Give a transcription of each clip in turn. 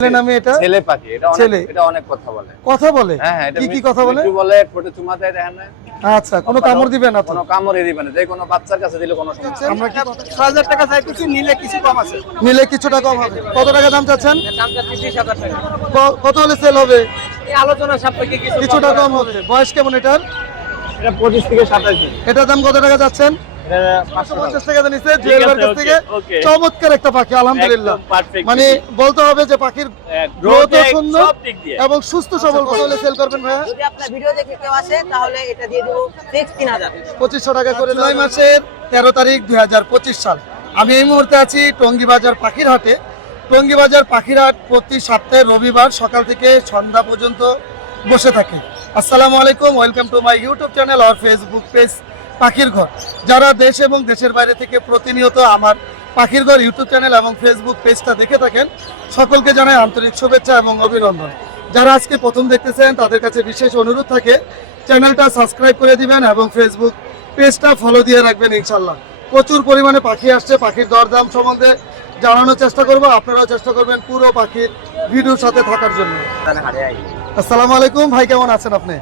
ছেলে নামে এটা? ছেলে পাখি এটা অনেক এটা অনেক কথা বলে। কথা বলে? হ্যাঁ হ্যাঁ কি কি কথা বলে? মিঠু বলে ঠোঁটে চুমা দেয় দেখেন না? আচ্ছা কোনো কামড় দিবে না কোনো কামড়ে দিবে না। যে কোনো বাচ্চার কাছে দিলে কোনো সমস্যা আমরা কি ছয় হাজার টাকা চাইতেছি নিলে কিছু কম আছে। নিলে কিছুটা কম হবে। কত টাকা দাম চাচ্ছেন? দাম চাচ্ছি টাকা। কত হলে সেল হবে? এই আলোচনা সাপেক্ষে কিছু কিছুটা কম হবে। বয়স কেমন এটার? এটা পঁচিশ থেকে সাতাশ দিন। এটার দাম কত টাকা যাচ্ছেন চমৎকার একটা পাখি আলহামদুলিল্লাহ। মানে বলতে হবে যে পাখির গ্রোথ সুন্দর দিক দিয়ে। এবং সুস্থ সবল। কত হলে সেল করবেন ভাইয়া? যদি আপনার ভিডিও দেখে কেউ আসে তাহলে এটা দিয়ে দেবো ফিক্স তিন হাজার। পঁচিশশো টাকা করে জুলাই মাসের তেরো তারিখ দুই পঁচিশ সাল। আমি এই মুহূর্তে আছি টঙ্গী বাজার পাখির হাটে টঙ্গী বাজার পাখির হাট প্রতি সপ্তাহে রবিবার সকাল থেকে সন্ধ্যা পর্যন্ত বসে থাকে। আসসালামু আলাইকুম welcome to my YouTube channel R Facebook page পাখির ঘর। যারা দেশ এবং দেশের বাইরে থেকে প্রতিনিয়ত আমার পাখির ঘর ইউটিউব চ্যানেল এবং ফেসবুক পেজটা দেখে থাকেন সকলকে জানাই আন্তরিক শুভেচ্ছা এবং অভিনন্দন। যারা আজকে প্রথম দেখতেছেন তাদের কাছে বিশেষ অনুরোধ থাকে চ্যানেলটা সাবস্ক্রাইব করে দিবেন এবং ফেসবুক পেজটা ফলো দিয়ে রাখবেন ইনশাল্লাহ প্রচুর পরিমাণে পাখি আসছে পাখির দরদাম সম্বন্ধে জানানোর চেষ্টা করব। আপনারাও চেষ্টা করবেন পুরো পাখির ভিডিওর সাথে থাকার জন্য। আসসালামু আলাইকুম ভাই কেমন আছেন আপনি?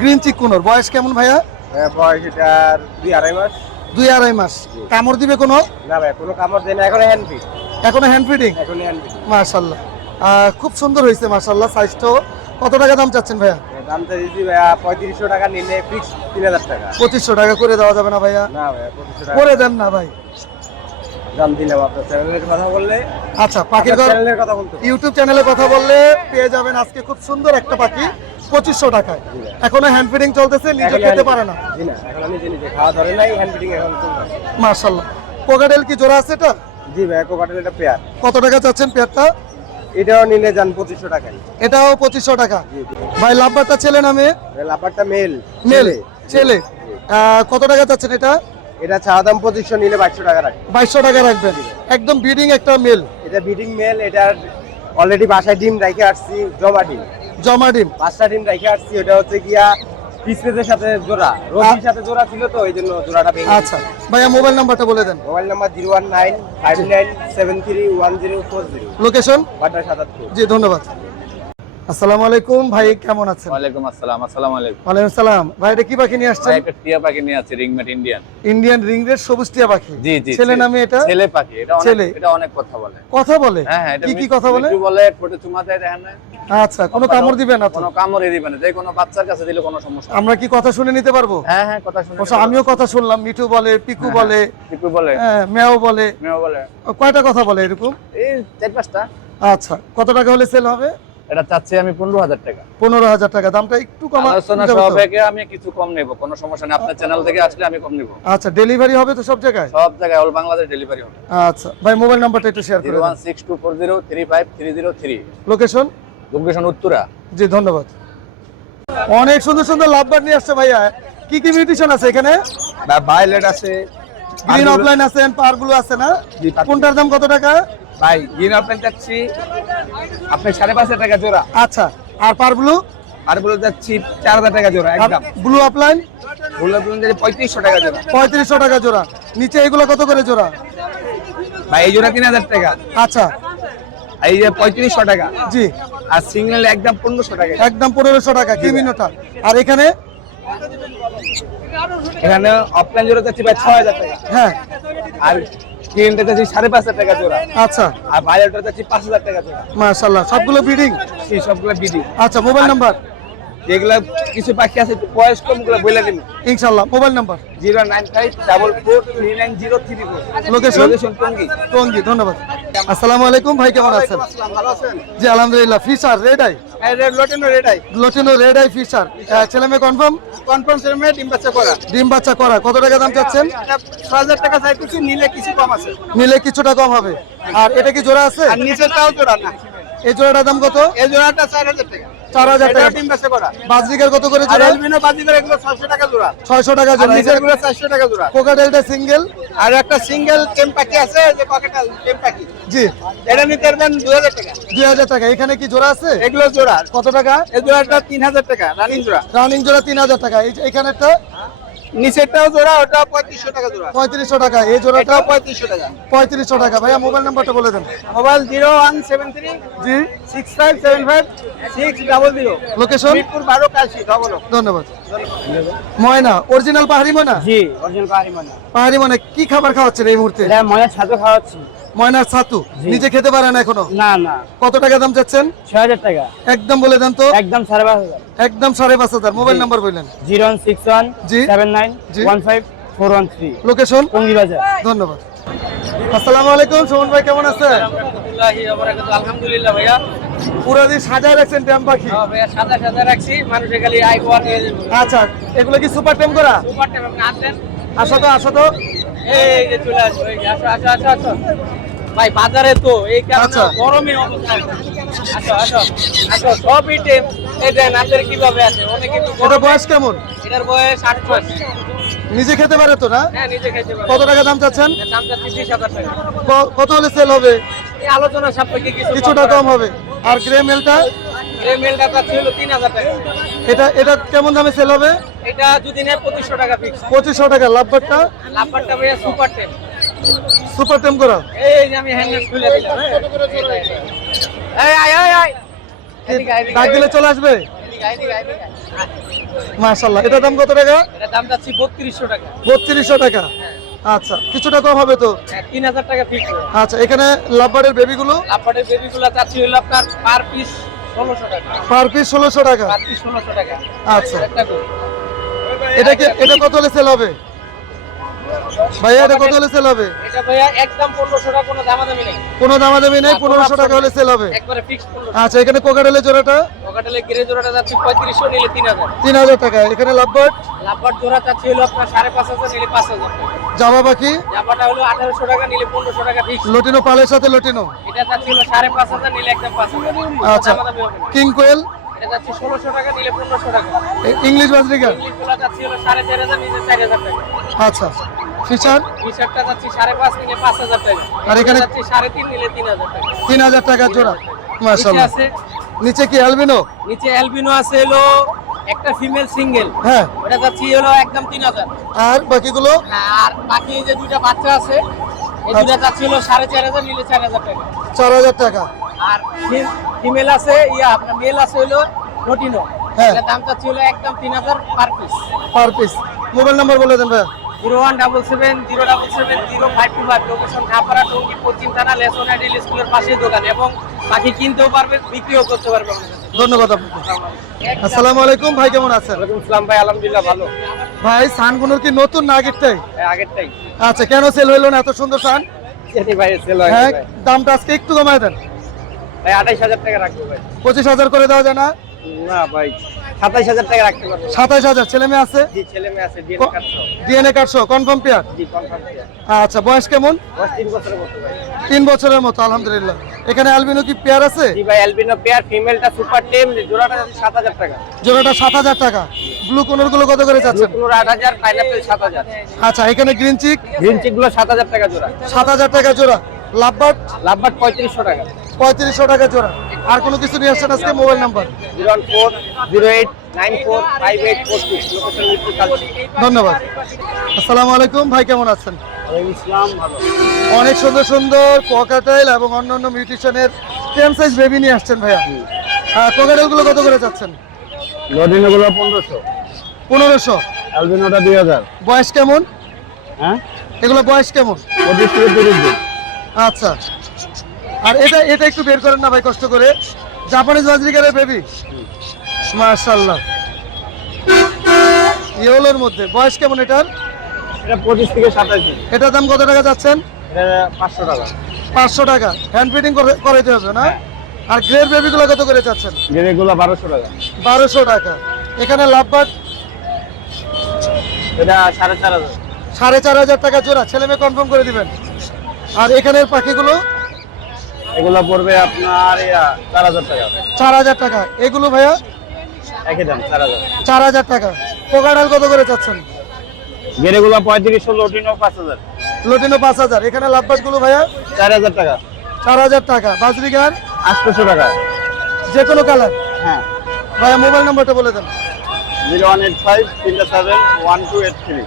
গ্রিন চিকুনোর বয়স কেমন ভাইয়া? ভাই বয়স এটার দুই আড়াই মাস। দুই আড়াই মাস। কামড় দিবে কোনো? না ভাই কোনো কামড় দেয় না এখন হ্যান্ড ফিট এখনও হ্যান্ড ফিটিং এখন হ্যান্ড ফিট মাশাল্লাহ খুব সুন্দর হয়েছে মার্শাল্লাহ সাইজটাও। কত টাকা দাম চাচ্ছেন ভাইয়া? দামটা দিচ্ছি ভাইয়া পঁয়ত্রিশশো টাকা নিলে ফিক্স তিন হাজার টাকা। পঁচিশশো টাকা করে দেওয়া যাবে না ভাইয়া? না ভাইয়া করে দেন না ভাই। দাম দিলাম আপনার চ্যানেলের কথা বললে আচ্ছা পাখির ঘর চ্যানেলের কথা বলতে। ইউটিউব চ্যানেলে কথা বললে পেয়ে যাবেন আজকে খুব সুন্দর একটা পাখি পঁচিশশো টাকায়। এখনও হ্যান্ড ফিডিং চলতেছে নিজে এখন খেতে পারে না। জি এখন আমি নিজে নিজে খাওয়া ধরে নাই হ্যান্ড ফিটিং এখন মার্শাল্লাহ কোকাটেল কি জোড়া আছে এটা? জি ভাই কোকাটেল এটা পেয়ার। কত টাকা চাচ্ছেন পেয়ারটা? এটাও নিলে যান পঁচিশশো টাকায়। এটাও পঁচিশশো টাকা। ভাই লাভবারটা ছেলে নামে লাপারটা মেল। মেল ছেলে। কত টাকা চাচ্ছেন এটা? এটা চাওয়া দাম পঁচিশশো নিলে বাইশশো টাকা রাখে বাইশশো টাকা রাখবেন একদম বিডিং একটা মেল এটা বিডিং মেল এটার অলরেডি বাসায় ডিম রেখে আসছি জমা ডিম। জমা ডিম। পাঁচটা ডিম রেখে আসছি ওটা হচ্ছে গিয়া পিসপেসের সাথে জোড়া। রোজির সাথে জোড়া ছিল তো এই জন্য জোড়াটা ভেঙে আচ্ছা ভাইয়া মোবাইল নাম্বারটা বলে দেন। Mobile number zero one nine five nine seven three one zero four zero location butter সাতাত্তর। জি ধন্যবাদ। আসসালামু আলাইকুম ভাই কেমন আছেন? ওয়ালাইকুম আসসালাম আসসালামু আলাইকুম। ওয়ালাইকুম সালাম। ভাই এটা কি পাখি নিয়ে আসছেন? একটা টিয়া পাখি নিয়ে আছে রিংমেট ইন্ডিয়ান। ইন্ডিয়ান রিংরেড সবুজ টিয়া পাখি। জি জি ছেলে নামে এটা? ছেলে পাখি এটা অনেক এটা অনেক কথা বলে। কথা বলে? হ্যাঁ হ্যাঁ কি কি কথা বলে? বলে ঠোঁটে চুমা দেয় দেখেন না? আচ্ছা কোনো কামড় দিবে না তো? কোনো কামড়ে দিবে না যে কোনো বাচ্চার কাছে দিলে কোনো সমস্যা আমরা কি কথা শুনে নিতে পারব? হ্যাঁ হ্যাঁ কথা শুনে অবশ্য আমিও কথা শুনলাম মিঠু বলে পিকু বলে টিপু বলে। হ্যাঁ, মেও বলে। মেয়ে বলে। কয়টা কথা বলে এরকম? এই চার পাঁচটা। আচ্ছা কত টাকা হলে সেল হবে? এটা চাচ্ছি আমি পনেরো হাজার টাকা। পনেরো হাজার টাকা দামটা একটু কম আলোচনা সবাইকে আমি কিছু কম নেব কোনো সমস্যা নেই। আপনার চ্যানেল থেকে আসলে আমি কম নেব। আচ্ছা ডেলিভারি হবে তো সব জায়গায়? সব জায়গায় অল বাংলাদেশ ডেলিভারি হবে। আচ্ছা ভাই মোবাইল নাম্বারটা একটু শেয়ার করে zero one six two four zero three five three zero three location location Uttara. জি ধন্যবাদ। অনেক সুন্দর সুন্দর লাভবার নিয়ে আসছে ভাইয়া। কি কি মিউটেশন আছে এখানে? ভাইলেট আছে গ্রিন অফলাইন আছে পারগুলো আছে না? জি, কোনটার দাম কত টাকা? ভাই গ্রিন অপেন যাচ্ছি আপনি সাড়ে পাঁচ হাজার টাকা জোড়া। আচ্ছা আর পারগুলো আর বলে যাচ্ছি চার হাজার টাকা জোড়া একদম। ব্লু অফলাইন বললে বলুন যে পঁয়ত্রিশশো টাকা জোড়া। পঁয়ত্রিশশো টাকা জোড়া। নিচে এগুলো কত করে জোড়া? ভাই এই জোড়া তিন হাজার টাকা। আচ্ছা। এই যে পঁয়ত্রিশশো টাকা। জি। আর সিঙ্গেল একদম পনেরোশো টাকা। একদম পনেরোশো টাকা কিমিনোটা আর এখানে? এখানে অফলাইন জোড়া যাচ্ছি ভাই ছয় হাজার টাকা। হ্যাঁ। আর কিনতে যাচ্ছি সাড়ে পাঁচ হাজার টাকা জোড়া। আচ্ছা। আর ভাইলেটটা যাচ্ছি পাঁচ হাজার টাকা জোড়া। মাশাল্লাহ সবগুলো বিডিং সেই সবগুলো বিডি আচ্ছা মোবাইল নাম্বার যেগুলা কিছু পাখি আছে একটু বয়স কমগুলো বলে দিন ইনশাল্লাহ mobile number? Zero nine five double four three nine zero three four. Location location Tongi. Tongi ধন্যবাদ। আসসালামু আলাইকুম ভাই কেমন আছেন? ভালো আছেন? জি আলহামদুলিল্লাহ। Fischer red eye red lutino red eye lutino red eye Fischer ছেলে মেয়ে কনফার্ম কনফার্ম সেরমে ডিম বাচ্চা করা। ডিম বাচ্চা করা। কত টাকা দাম চাচ্ছেন? ছ হাজার টাকা চাইতেছি নিলে কিছু কম আছে। নিলে কিছুটা কম হবে। আর এটা কি জোড়া আছে? আর নিচেরটাও জোড়া না। এই জোড়াটার দাম কত? এই জোড়াটা চার হাজার টাকা। চার হাজার টাকা। ডিম বাচ্চা করা। বাজরিকার কত করে জোড়া? এলবিনো বাজিকার এগুলো টাকা জোড়া। ছয়শো টাকা জোড়া। নিচেরগুলো চারশো টাকা জোড়া। কোকাটেলটা সিঙ্গেল আর একটা সিঙ্গেল টেম পাখি আছে যে ককেটাল টেম পাখি। জি। এটা নিতে পারবেন দুই হাজার টাকা। দুই হাজার টাকা। এখানে কি জোড়া আছে? এগুলো জোড়া। কত টাকা? এই জোড়াটা তিন হাজার টাকা রানিং জোড়া। রানিং জোড়া তিন হাজার টাকা। এই যে এখানে একটা নিচেরটাও জোড়া ওটা পঁয়ত্রিশশো টাকা জোড়া। পঁয়ত্রিশশো টাকা এই জোড়াটা পঁয়ত্রিশশো টাকা। পঁয়ত্রিশশো টাকা। ভাইয়া মোবাইল নাম্বারটা বলে দেন। Mobile zero one seven three জি। Six five seven five six double zero. Location Mirpur বারো কাশি ধন্যবাদ। ময়না অরিজিনাল পাহাড়ি ময়না? জি অরিজিনাল পাহাড়ি ময়না। পাহাড়ি ময়না কি খাবার খাওয়াচ্ছেন এই মুহূর্তে? ময়না ছাতু খাওয়াচ্ছি। ময়নার ছাতু নিজে খেতে পারেন এখনও? না না। কত টাকা দাম চাচ্ছেন? ছয় হাজার টাকা। একদম বলে দেন তো। একদম সাড়ে পাঁচ হাজার। একদম সাড়ে পাঁচ হাজার। মোবাইল নাম্বার বললেন। জিরো ওয়ান সিক্স ওয়ান জি। সেভেন নাইন জি। One five four one three. Location Tongi বাজার ধন্যবাদ। আসসালামু আলাইকুম সুমন ভাই কেমন আছেন আলহামদুলিল্লাহ ভাইয়া। পুরো দিন সাজায় রাখছেন ট্যাম পাখি? ভাইয়া সাদা সাদা রাখছি। মানুষের খালি আই নিয়ে আচ্ছা এগুলো কি সুপার টেম করা? সুপার আপনি আসেন। আসো তো আসো তো। এই যে চলে আসো এই আসো আসো আসো আসো। ভাই বাজারে তো এই কারণে আচ্ছা। গরমে অবস্থা আসো আসো আসো সবই টেম এই দেন আপনার কীভাবে আছে? অনেকে তো ওটা বয়স কেমন? এটার বয়স আট মাস। নিজে খেতে পারে তো না? হ্যাঁ নিজে খেতে পারে। কত টাকা দাম চাচ্ছেন? দাম চাচ্ছি বিশ হাজার টাকা। কত হলে সেল হবে? এই আলোচনা সাপেক্ষে কিছু কিছুটা কম হবে। আর গ্রে মেলটা এই মেলটা চাচ্ছি হলো তিন হাজার টাকা। এটা এটা কেমন দামে সেল হবে? এটা যদি নেয় পঁচিশশো টাকা ফিক্স পঁচিশশো টাকা লাভবারটা? লাম্বারটা ভাইয়া সুপার টেম সুপার টেম করা। এই আমি হ্যান্ডেল খুলে দিলাম হ্যাঁ। এই আয় আয় আয়। এদিকে আয়, এদিকে ডাক দিলে চলে আসবে। মাশাল্লাহ এটার দাম কত টাকা? এটার দাম চাচ্ছি বত্রিশশো টাকা। বত্রিশশো টাকা। আচ্ছা কিছুটা কম হবে তো? হ্যাঁ, তিন হাজার টাকা ফিক্স আচ্ছা এখানে লাভবারের বেবিগুলো লাম্বারের বেবিগুলো চাচ্ছি হলো আপনার পার পিস ষোলোশো টাকা। পার পিস ষোলোশো টাকা। পার পিস ষোলোশো টাকা। আচ্ছা। এটা কি এটা কত হলে সেল হবে? ভাইয়া এটা কত হলে সেল হবে? এটা ভাইয়া একদম টাকা কোনো দামাদামি নেই। কোনো দামাদামি নেই পনেরোশো টাকা হলে সেল হবে। একবারে ফিক্স আচ্ছা এখানে কোকাটেলের জোড়াটা? পকেটেলে গিরে জোড়াটা যাচ্ছে পঁয়ত্রিশশো নিলে টাকা। এখানে লাভবার্ড? আপনার জামা পাখি? জামাটা হলো আঠারোশো টাকা নিলে টাকা ফিক্স লটিনো পালের সাথে লটিনো? এটা হলো নিলে একদম আচ্ছা। King quail? এটা ষোলোশো টাকা নিলে পনেরোশো টাকা। ইংলিশ বাজরিকা আচ্ছা। ফিচার যাচ্ছে নিলে টাকা। আর এখানে- যাচ্ছে নিলে টাকা। জোড়া। নিচে নিচে কি অ্যালবিনো নিচে অ্যালবিনো আছে হলো একটা ফিমেল সিঙ্গেল হ্যাঁ। ওটা যাচ্ছে হলো একদম আর বাকিগুলো? আর বাকি যে দুইটা বাচ্চা আছে এই দুইটা যাচ্ছে হলো সাড়ে চার হাজার নিলে চার হাজার টাকা। চার হাজার টাকা। আর ফিমেল আছে ইয়া আপনার মেল আছে হলো রোটিনো হ্যাঁ। এটার দাম চাচ্ছি হলো একদম তিন হাজার per piece per piece mobile number বলে দেন ভাইয়া। Zero one double seven zero double seven zero five two five location Khapara Tongi পশ্চিম থানা লেসন আইডিল স্কুলের পাশেই দোকান এবং বাকি কিনতেও পারবে বিক্রিও করতে পারবে ধন্যবাদ আপনাকে। আসসালামু আলাইকুম ভাই কেমন আছেন? ওয়ালাইকুম আসসালাম ভাই আলহামদুলিল্লাহ ভালো। ভাই সানগুলোর কি নতুন না আগেরটাই? আগেরটাই। আচ্ছা কেন সেল হইল না? এত সুন্দর সান? সেটি ভাই সেল হয় হ্যাঁ ভাই। দামটা আজকে একটু কমায় দেন। ভাই আঠাইশ হাজার টাকা রাখব ভাই। পঁচিশ হাজার করে দেওয়া যায় না? না ভাই। সাতাইশ হাজার টাকা রাখতে পারব। সাতাইশ হাজার ছেলে মেয়ে আছে? জি ছেলে মেয়ে আছে ডিএনএ কাটছো কনফার্ম পেয়ার? জি কনফার্ম আচ্ছা বয়স কেমন? তিন বছরের মতো ভাই। তিন বছরের মতো আলহামদুলিল্লাহ। এখানে অ্যালবিনো কি পেয়ার আছে? জি ভাই অ্যালবিনো পেয়ার ফিমেলটা সুপার টেম জোড়াটা যাচ্ছে সাত হাজার টাকা। জোড়াটা সাত হাজার টাকা। ব্লু কোনরগুলো কত করে ব্লুকুলোর আট হাজার পাইনাপেল সাত হাজার। আচ্ছা এখানে গ্রিন চিক গ্রিন চিকগুলো সাত হাজার টাকা জোড়া। সাত হাজার টাকা জোড়া। লাভবার্ড? লাভবাট পঁয়ত্রিশশো টাকা। পঁয়ত্রিশশো টাকা জোড়া। আর কোনো কিছু নিয়ে আসছেন আজকে mobile number? Zero one four zero eight nine four five eight ধন্যবাদ। আসসালামু আলাইকুম ভাই কেমন আছেন? অনেক সুন্দর সুন্দর ককাটাইল এবং অন্যান্য মিউটিশনের টেন সাইজ বেবি নিয়ে আসছেন ভাইয়া। ককাটাইলগুলো কত করে চাচ্ছেন লডিনোগুলো পনেরোশো। পনেরোশো? অ্যালবিনোটা দুই হাজার। বয়স কেমন? হ্যাঁ? এগুলো বয়স কেমন? পঁচিশ থেকে তিরিশ দিন। আচ্ছা। আর এটা এটা একটু বের করেন না ভাই কষ্ট করে। জাপানিজ বাজরিকারের বেবি মাশাল্লাহ ইয়েলোর মধ্যে। বয়স কেমন এটার? এটা পঁচিশ থেকে সাতাশ দিন। এটার দাম কত টাকা যাচ্ছেন? এটা পাঁচশো টাকা। পাঁচশো টাকা। হ্যান্ড ফিটিং করাইতে হবে না? আর গ্রেড বেবিগুলো কত করে চাচ্ছেন? যেগুলো বারোশো টাকা। বারোশো টাকা। এখানে লাভবাট এটা সাড়ে চার হাজার। সাড়ে চার হাজার টাকা জোড়া। ছেলে মেয়ে কনফার্ম করে দিবেন। আর এখানের পাখিগুলো? এগুলো পড়বে আপনার চার হাজার টাকা। চার হাজার টাকা। এগুলো ভাইয়া? একই দাম চার হাজার। চার হাজার টাকা। পোকাডাল কত করে চাচ্ছেন? গেরেগুলো পঁয়ত্রিশশো লটিনো পাঁচ হাজার। লটিনো পাঁচ হাজার। এখানে লাভবাটগুলো ভাইয়া? চার হাজার টাকা। চার হাজার টাকা। বাজরিগার আটশোশো টাকা। যে কোনো কালার? হ্যাঁ। ভাইয়া মোবাইল নাম্বারটা বলে দেন। জিরো ওয়ান এইট ফাইভ তিনটা seven one two eight three.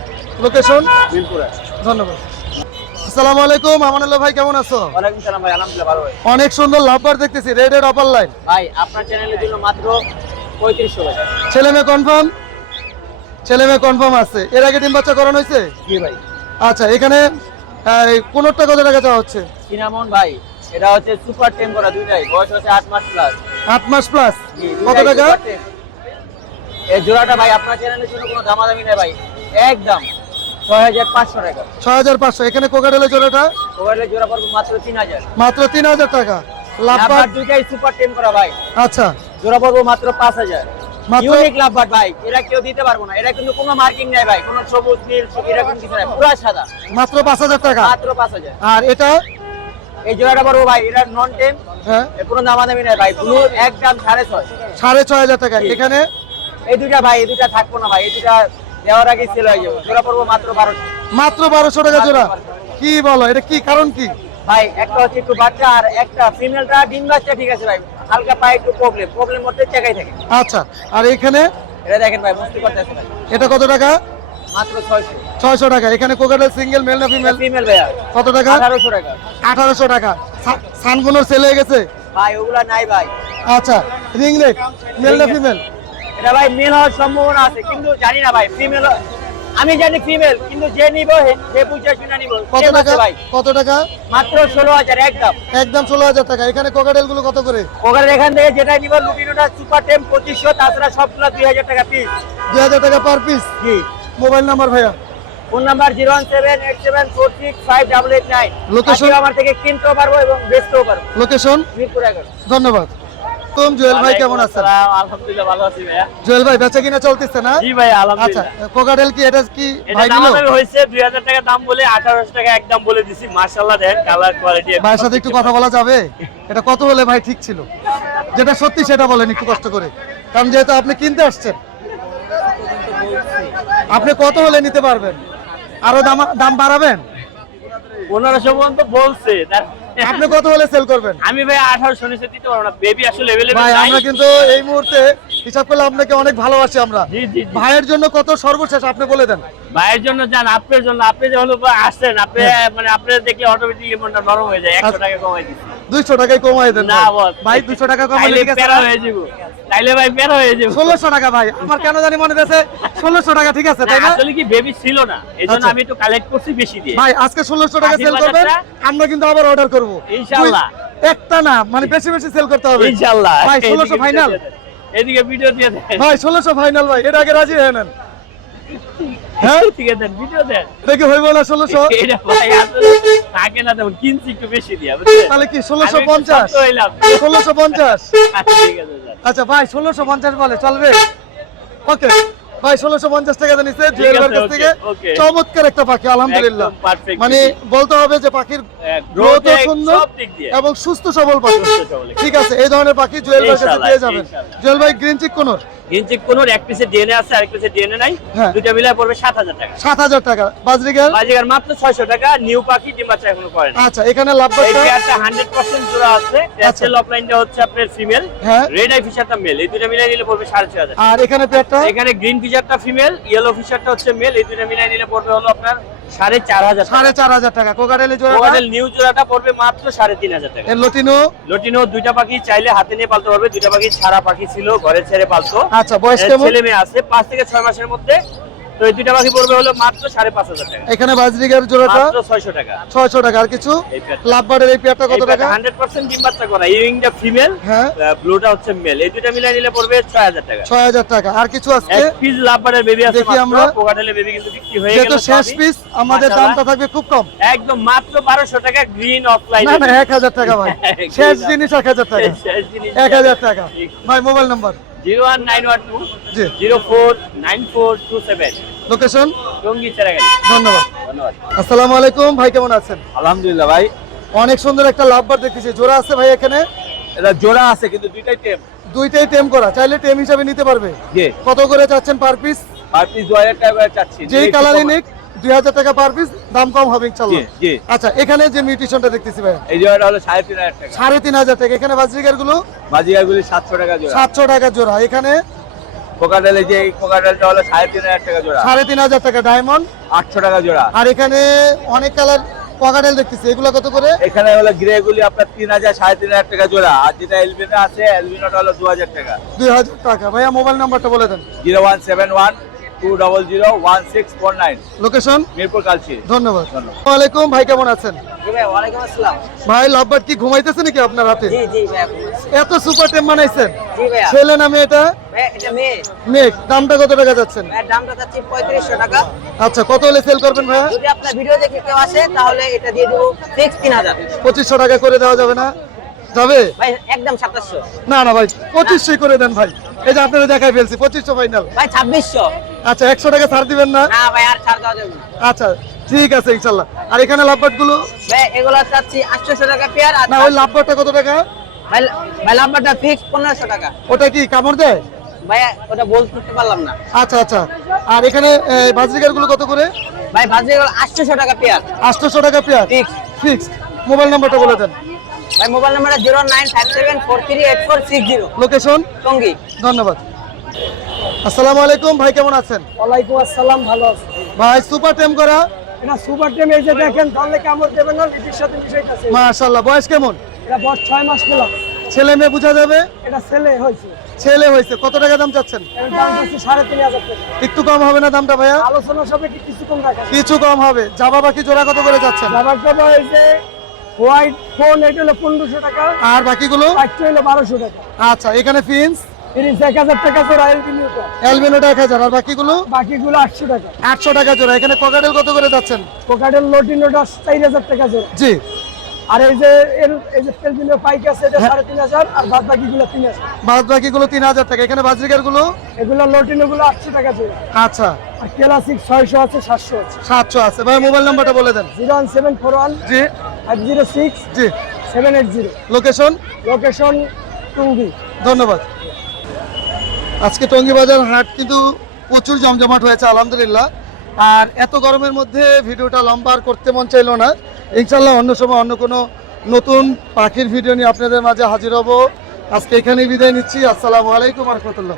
Location মিরপুরে। ধন্যবাদ। আসসালামু আলাইকুম আমানুল্লাহ ভাই কেমন আছো? ওয়ালাইকুম সালাম ভাই আলহামদুলিল্লাহ ভালো ভাই অনেক সুন্দর লাভবার দেখতেছি রেড এর অপার লাইন ভাই আপনার চ্যানেলের জন্য মাত্র পঁয়ত্রিশশো টাকা ছেলে মেয়ে কনফার্ম ছেলে মেয়ে কনফার্ম আছে। এর আগে ডিম বাচ্চা করানো হয়েছে? জি ভাই। আচ্ছা এখানে কোনোটা কত টাকা চাওয়া হচ্ছে। সিনামন ভাই এটা হচ্ছে সুপার টেম করা দুইটাই। বয়স হচ্ছে আট মাস প্লাস আট মাস প্লাস কত টাকা? এই জোড়াটা ভাই আপনার চ্যানেলের জন্য কোনো দামাদামি নেই ভাই। একদম। ছয় হাজার পাঁচশো এখানে কোকাটেলের জোড়াটা? মোবাইলের জোড়া পড়বে মাত্র তিন হাজার। মাত্র তিন হাজার টাকা। লাভবার লাভবার দুইটাই সুপার টেম করা ভাই। আচ্ছা। জোড়া পড়বে মাত্র পাঁচ হাজার। মাত্র ইউনিক লাভবার ভাই এরা কেউ দিতে পারব না। এটা কিন্তু কোনো মার্কিং নাই ভাই কোনো সবুজ নীল এরকম কিছু নাই পুরা সাদা। মাত্র পাঁচ হাজার টাকা? মাত্র পাঁচ হাজার। আর এটা? এই জোড়াটা পড়ব ভাই এটা নন টেম হ্যাঁ কোনো দামাদামি নাই ভাই ব্লু একদম সাড়ে ছয়। সাড়ে ছয় হাজার টাকা। এখানে? এই দুইটা ভাই এই দুইটা থাকব না ভাই এই দুইটা দেওয়ার আগে সেল হয়ে যাবে। জোড়া পড়ব মাত্র বারোশো। মাত্র বারোশো টাকা জোড়া? কি বলো এটা কি কারণ কি? ভাই একটা হচ্ছে একটু বাচ্চা আর একটা ফিমেলটা ডিম বাচ্চা ঠিক আছে ভাই। হালকা পায়ে একটু প্রবলেম প্রবলেম করতে জায়গায় থাকে। আচ্ছা আর এখানে? এটা দেখেন ভাই মুক্তি করতে আছে ভাই। এটা কত টাকা? মাত্র ছয়শো। ছয়শো টাকা। এখানে কোকাটেল সিঙ্গেল মেল না ফিমেল ফিমেল ভাইয়া। কত টাকা? আঠারোশো টাকা। আঠারোশো টাকা। সানগুনোর সেল হয়ে গেছে? ভাই ওগুলা নাই ভাই। আচ্ছা রিং নেক মেল না ফিমেল এটা ভাই মেল হওয়ার সম্ভাবনা আছে কিন্তু জানি না ভাই ফিমেল আমি জানি ফিমেল কিন্তু যে নিব বুঝে শুনে নিব কত টাকা? ভাই। কত টাকা? মাত্র ষোলো হাজার একদম। একদম ষোলো হাজার টাকা। এখানে কোকাটেলগুলো কত করে? এখান থেকে যেটা নিব লুটিনোটা সুপার টেম পঁচিশশো তাছাড়া সবগুলো দুই হাজার টাকা পিস দুই হাজার টাকা পার পিস জি। মোবাইল নাম্বার ভাইয়া? Phone number zero one seven eight seven four six five double eight nine. Location? আমার থেকে কিনতেও পারব এবং বেচতেও পারব। লোকেশন ধন্যবাদ। তুম জুয়েল ভাই কেমন আছেন? আলহামদুলিল্লাহ ভালো আছি ভাইয়া। জুয়েল ভাই বেচা কিনা চলতেছে না? জি ভাই আচ্ছা কোকাটেল কি এটা কি ভাই দাম দিল আমি হয়েছে দুই হাজার টাকা দাম বলে আঠারোশো টাকা একদম বলে দিছি। মার্শাল্লাহ দেন কালার কোয়ালিটি ভাইয়ের সাথে একটু কথা বলা যাবে? এটা কত হলে ভাই ঠিক ছিল? যেটা সত্যি সেটা বলেন একটু কষ্ট করে। কারণ যেহেতু আপনি কিনতে আসছেন আপনি কত হলে নিতে পারবেন? আরও দাম দাম বাড়াবেন? পনেরোশো পর্যন্ত বলছে। আপনি কত হলে সেল করবেন? আমি ভাই আঠারোশো নিচে দিতে পারব না। বেবি আসলে ভাই আমরা কিন্তু এই মুহূর্তে হিসাব করলে আপনাকে অনেক ভালোবাসি আমরা। জি জি জি। ভাইয়ের জন্য কত সর্বশেষ আপনি বলে দেন। ভাইয়ের জন্য যান আপনার জন্য। আপনি যখন হলো আসছেন আপনি মানে আপনি দেখলে অটোমেটিক মনটা নরম হয়ে যায়। একশো হ্যাঁ। আচ্ছা। টাকা কমাই দিচ্ছি। দুইশো টাকায় কমাই দেন না ভাই। বল। ভাই দুশো টাকা কমাই প্যারা হয়ে যাব তাইলে ভাই বের হয়ে যাবে। ষোলোশো টাকা ভাই। আমার কেন জানি মনে হচ্ছে ষোলোশো টাকা ঠিক আছে তাই না, আসলে কি বেবি ছিল না এই জন্য আচ্ছা। আমি একটু কালেক্ট করছি বেশি দিয়ে। ভাই আজকে ষোলোশো টাকা সেল করবেন আমরা কিন্তু আবার অর্ডার করব। ইনশাআল্লাহ। একটা না মানে বেশি বেশি সেল করতে হবে। ইনশাল্লাহ ভাই এদিকে ষোলোশো video ফাইনাল এদিকে ভিডিও দিয়ে দেন। ভাই ষোলোশো ফাইনাল ভাই এর আগে রাজি হয়ে নেন। হ্যাঁ? ঠিক আছে ভিডিও দেন। দেখি হইব না ষোলোশো? এটা ভাই থাকে না তেমন কিনছি একটু বেশি দিয়া তাহলে কি ষোলোশো আমি একটু পঞ্চাশ? শক্ত হইলাম। ষোলোশো পঞ্চাশ? আচ্ছা, ঠিক আছে আচ্ছা ভাই বলে চলবে? ওকে ভাই ষোলোশো পঞ্চাশ টাকা নিচ্ছে কাছ থেকে। চমৎকার একটা পাখি আলহামদুলিল্লাহ। মানে বলতে হবে যে পাখির গ্রোথ সুন্দর দিক দিয়ে। এবং সুস্থ সবল পাখি। ঠিক আছে এই ধরনের পাখি জুয়েল ভাইয়ের কাছে পেয়ে যাবেন। জুয়েল ভাই গ্রিন চিক কোনোর? ইঞ্চি কোনোর এক পিসে ডিএনএ আছে আরেক পিসে ডিএনএ নাই। দুইটা পড়বে সাত হাজার টাকা। সাত হাজার টাকা। বাজরিগাল? বাজিকার মাত্র ছয়শো টাকা নিউ পাখি ডিম এখনও করে আচ্ছা এখানে এই লাভবারটা পেয়ারটা হান্ড্রেড পার্সেন্ট জোড়া আছে। টেস্টেল অফলাইনটা হচ্ছে আপনার ফিমেল রেড আই ফিশারটা মেল এই দুইটা মিলাই নিলে পড়বে সাড়ে ছয় হাজার আর এখানে পেয়ারটা এখানে গ্রিন ফিশারটা ফিমেল ইয়েলো ফিশারটা হচ্ছে মেল এই দুইটা মিলাই নিলে পড়বে হলো আপনার সাড়ে চার হাজার সাড়ে চার হাজার টাকা। নিউ জোড়াটা পড়বে মাত্র সাড়ে তিন হাজার টাকা। এর লটিনো? লটিনো দুইটা পাখি চাইলে হাতে নিয়ে পালতে পারবে। দুইটা পাখি ছাড়া পাখি ছিল ঘরে ছেড়ে পালতো। আচ্ছা বয়স ছেলে মেয়ে আছে। পাঁচ থেকে ছয় মাসের মধ্যে তো এই দুইটা পাখি পড়বে হলো মাত্র সাড়ে পাঁচ হাজার টাকা। এখানে বাজরিগার জোড়াটা ছয়শো টাকা। ছয়শো টাকা আর কিছু? লাভবারের এই পেয়ারটা কত টাকা? হান্ড্রেড পার্সেন্ট ডিম বাচ্চা করা। ইউইংটা ফিমেল হ্যাঁ। ব্লুটা হচ্ছে মেল এই দুইটা মিলাই নিলে পড়বে ছয় হাজার টাকা। ছয় হাজার টাকা। আর কিছু আজকে? এক পিস লাভবারের বেবি আছে দেখি আমরা। পোকাটেলে বেবি কিন্তু বিক্রি হয়ে গেল শেষ পিস আমাদের দামটা থাকবে খুব কম। একদম মাত্র বারোশো টাকা গ্রিন অফলাইন না না এক হাজার টাকা ভাই। শেষ জিনিস এক হাজার টাকা। এক হাজার টাকা। ভাই mobile number zero one nine one two zero four nine four two seven. Location? Tongi চেরাগাড়ি ধন্যবাদ। ধন্যবাদ। আসসালামু আলাইকুম ভাই কেমন আছেন? আলহামদুলিল্লাহ ভাই। অনেক সুন্দর একটা লাভবার দেখতেছি। জোড়া আছে ভাই এখানে? এটা জোড়া আছে কিন্তু দুইটাই টেম। দুইটাই টেম করা। চাইলে টেম হিসাবে নিতে পারবে। জি। কত করে চাচ্ছেন পার পিস? আর পিস দু হাজার টাকা চাচ্ছি। যেই কালারই নিক। দুই হাজার টাকা পার পিস দাম কম হবে ইনশাল্লাহ। আচ্ছা এখানে যে মিউটেশনটা দেখতেছি ভাই এই জোড়াটা হলো সাড়ে তিন হাজার টাকা। সাড়ে তিন হাজার টাকা। এখানে বাজরিকারগুলো? বাজিগার গুলি সাতশো টাকা জোড়া। সাতশো টাকা জোড়া। এখানে কোকাটেল এই যে এই কোকাটেলটা হলো সাড়ে তিন হাজার টাকা জোড়া। সাড়ে তিন হাজার টাকা ডায়মন্ড আটশো টাকা জোড়া। আর এখানে অনেক কালার পকাটেল দেখতেছি। এগুলো কত করে? এখানে হলো গ্রে গুলি আপনার তিন হাজার সাড়ে তিন হাজার টাকা জোড়া। আর যেটা এলবিনো আছে এলবিনোটা হলো দু হাজার টাকা। দুই হাজার টাকা। ভাইয়া মোবাইল নাম্বারটা বলে দেন। Zero one seven one two double zero one six four nine location Mirpur Kalshi. ধন্যবাদ। ধন্যবাদ। ওয়ালাইকুম ভাই কেমন আছেন? ভাই লাভবার্ড কি ঘুমাইতেছে নাকি আপনার হাতে। এত সুপার টেম বানাইছেন। ছেলে এটা? ভাইয়া মেয়ে। দামটা কত টাকা যাচ্ছেন? আচ্ছা কত হলে সেল করবেন আপনার ভিডিও দেখে কেউ আসে তাহলে এটা দিয়ে দেবো ফিক্স তিন হাজার। পঁচিশশো টাকা করে দেওয়া যাবে না? যাবে ভাই একদম সাতাশশো। না না ভাই পঁচিশশোই করে দেন ভাই। এই যে আপনারা দেখাই ফেলছি পঁচিশশো ফাইনাল ভাই ছাব্বিশশো। আচ্ছা একশো টাকা ছাড় দিবেন না? না ভাই আর ছাড় দেওয়া যাবে না। আচ্ছা ঠিক আছে ইনশাল্লাহ। আর এখানে লাভবাটগুলো? ভাই এগুলো চাচ্ছি আটশোশো টাকা পেয়ার আর না ওই লাভবাটটা কত টাকা? ভাই ভাই ফিক্স পনেরোশো টাকা। ওটা কি কামড় দেয়? ভাই ওটা বলতে পারলাম না। আচ্ছা আচ্ছা। আর এখানে বাজরিকারগুলো কত করে? ভাই এগুলো আটশোশো টাকা পেয়ার আটশোশো টাকা পেয়ার Fixed. ফিক্সড মোবাইল নাম্বারটা বলে দেন। ভাই mobile number zero nine five seven four three eight four six zero. Location Tongi. ধন্যবাদ। আসসালামু আলাইকুম ভাই কেমন আছেন? ওয়ালাইকুম আসসালাম ভালো আছি। ভাই সুপার টেম করা? এটা সুপার টেম এই যে দেখেন কামড় দেবেন না? লিপির সাথে মাশাআল্লাহ বয়স কেমন? এটা বয়স ছয় মাস পেলাম ছেলে মেয়ে বোঝা যাবে? এটা ছেলে হয়েছে। ছেলে হয়েছে কত টাকা দাম চাচ্ছেন? একটু কম হবে না দামটা ভাইয়া? আলোচনা সবে কিছু কম রাখা। কিছু কম হবে। জাবা বাকি জোড়া কত করে যাচ্ছেন যাবার জন্য এই যে হোয়াইট ফোন এটা হলো পনেরোশো টাকা। আর বাকিগুলো? চারটে হলো বারোশো টাকা। আচ্ছা এখানে ফিন্স আর বাকিগুলো? বাকিগুলো আটশো টাকা। আটশো টাকা জোড়া এখানে কত করে যাচ্ছেন? লোটিনোটা চার হাজার টাকা জোড়া। জি। আর এই যে এর এই যে পাইক আছে এটা সাড়ে তিন হাজার আর বাদ বাকিগুলো তিন হাজার। বাদ বাকিগুলো তিন হাজার টাকা এখানে বাজরিকারগুলো এগুলো লোটিনোগুলো আটশো টাকা জোড়া। আচ্ছা। আর ক্লাসিক ছয়শো আছে সাতশো আছে। সাতশো আছে। ভাই মোবাইল নাম্বারটা বলে দেন। Zero one seven four one জি। ফাইভ জিরো সিক্স জি। Seven eight zero. Location location Tongi. ধন্যবাদ। আজকে টঙ্গী বাজার হাট কিন্তু প্রচুর জমজমাট হয়েছে আলহামদুলিল্লাহ। আর এত গরমের মধ্যে ভিডিওটা লম্বা আর করতে মন চাইলো না। ইনশাল্লাহ অন্য সময় অন্য কোনো নতুন পাখির ভিডিও নিয়ে আপনাদের মাঝে হাজির হব। আজকে এখানেই বিদায় নিচ্ছি। আসসালামু আলাইকুম রহমতুল্লাহ।